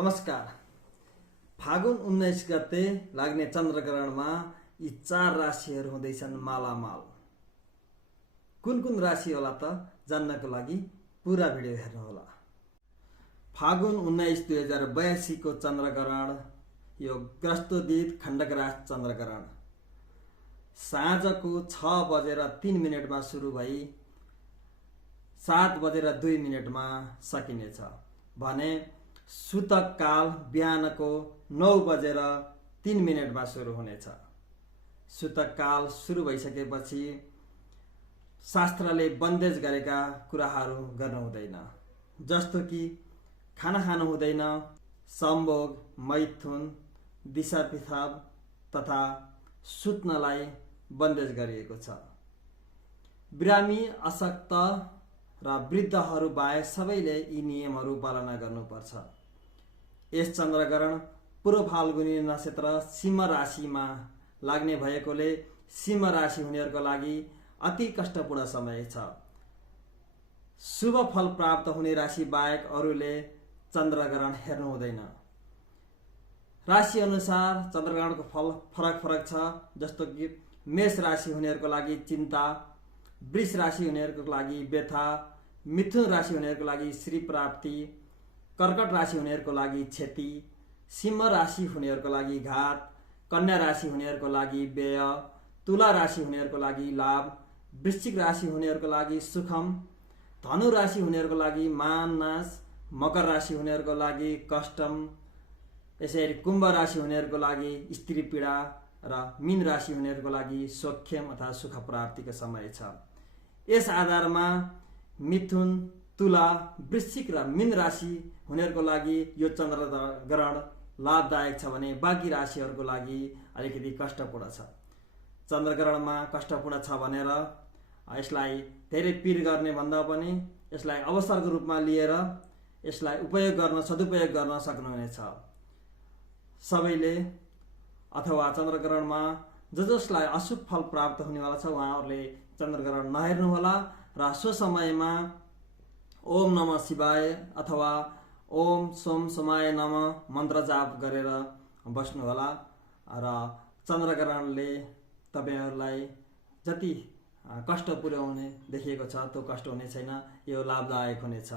नमस्कार। फागुन 19 गते लाग्ने चन्द्रग्रहणमा यी 4 राशिहरू हुँदैछन् मालामाल। कुन कुन राशि होला त जान्नको लागि पुरा भिडियो हेर्नुहोला। फागुन 19 2082 को चन्द्रग्रहण यो ग्रस्तोदित खण्डग्रास चन्द्रग्रहण साँझको 6:03 मा सुरु भई 7:02 सकिनेछ भने सुतक काल बिहानको 9:03 सुरु हुनेछ। सुतक काल सुरु भइसकेपछि शास्त्रले बन्देज गरेका कुराहरू गर्नु हुँदैन, जस्तो कि खाना खानु हुँदैन, सम्भोग, मैथुन, दिशा पिसाब तथा सुत्नलाई बन्देज गरिएको छ। बिरामी, अशक्त र वृद्धहरू बाहेक सबैले यी नियमहरू पालना गर्नुपर्छ। यस चन्द्रग्रहण पूर्व फाल्गुनी नक्षत्र सिंह राशिमा लाग्ने भएकोले सिंह राशि हुनेहरूको लागि अति कष्टपूर्ण समय छ। शुभ फल प्राप्त हुने राशि बाहेक अरूले चन्द्रग्रहण हेर्नु हुँदैन। राशि अनुसार चन्द्रग्रहणको फल फरक फरक छ, जस्तो कि मेष राशि हुनेहरूको लागि चिन्ता, वृष राशि हुनेहरूको लागि व्यथा, मिथुन राशि हुनेहरूको लागि श्री प्राप्ति, कर्कट राशि हुनेहरूको लागि क्षति, सिंह राशि हुनेहरूको लागि घात, कन्या राशि हुनेहरूको लागि व्यय, तुला राशि हुनेहरूको लागि लाभ, वृश्चिक राशि हुनेहरूको लागि सुखम, धनु राशि हुनेहरूको लागि मान नाश, मकर राशि हुनेहरूको लागि कष्टम, यसरी कुम्भ राशि हुनेहरूको लागि स्त्री पीडा र मीन राशि हुनेहरूको लागि सौख्यम अथवा सुख प्राप्तिको समय छ। यस आधारमा मिथुन, तुला, वृश्चिक र मीन राशि हुनेहरूको लागि यो चन्द्रग्रहण लाभदायक छ भने बाँकी राशिहरूको लागि अलिकति कष्टपूर्ण छ। चन्द्रग्रहणमा कष्टपूर्ण छ भनेर यसलाई धेरै पीर गर्ने भन्दा पनि यसलाई अवसरको रूपमा लिएर यसलाई सदुपयोग गर्न सक्नुहुनेछ। सबैले अथवा चन्द्रग्रहणमा जसलाई अशुभ फल प्राप्त हुनेवाला छ उहाँहरूले चन्द्रग्रहण नहेर्नुहोला र सो समयमा ओम नमः शिवाय अथवा ओम सोम सोमाय नमः मन्त्र जाप गरेर बस्नुहोला र चन्द्रग्रहणले तपाईहरूलाई जति कष्ट पुर्याउने देखिएको छ त्यो कष्ट हुने छैन, यो लाभदायक हुनेछ।